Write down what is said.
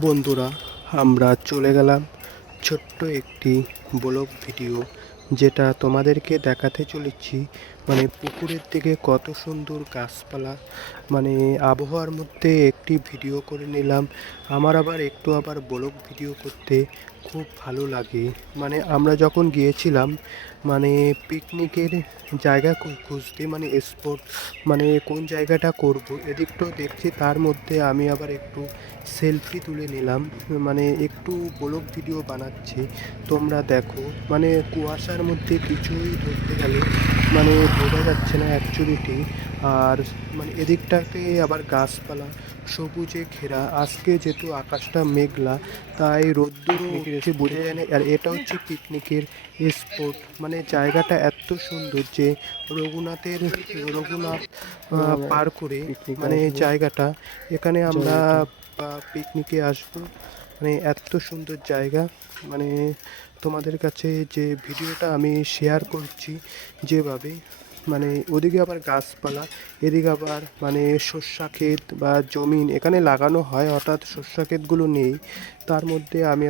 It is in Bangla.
বন্ধুরা, আমরা চলে গেলাম ছোট্ট একটি ব্লগ ভিডিও, যেটা তোমাদেরকে দেখাতে চলেছি। পুকুরের দিকে কত সুন্দর গাছপালা, আবহাওয়ার মধ্যে একটি ভিডিও করে নিলাম। আমার আবার ব্লগ ভিডিও করতে খুব ভালো লাগে। আমরা যখন গিয়েছিলাম পিকনিকের জায়গা খুঁজতে, স্পট, কোন জায়গাটা করব, এদিকটাও দেখছি। তার মধ্যে আমি আবার একটু সেলফি তুলে নিলাম, একটু ব্লগ ভিডিও বানাচ্ছি। তোমরা দেখো, কুয়াশার মধ্যে কিছুই ধরতে গেলে বোঝা যাচ্ছে না অ্যাকচুয়ালিটি। আর এদিকটাতে আবার গাছপালা সবুজে ঘেরা। আজকে যেহেতু আকাশটা মেঘলা, তাই রোদ্দুরও বোঝা যায় না। আর এটা হচ্ছে পিকনিকের স্পট, জায়গাটা এত সুন্দর যে রঘুনাথ পার করে জায়গাটা, এখানে আমরা পিকনিকে আসবো। এত সুন্দর জায়গা। মানে তোমাদের কাছে যে ভিডিওটা আমি শেয়ার করছি যেভাবে, ওদিকে আবার গাছপালা, এদিকে আবার সর্ষা ক্ষেত বা জমিন এখানে লাগানো হয়, অর্থাৎ সর্ষা ক্ষেতগুলো নেই। তার মধ্যে আমি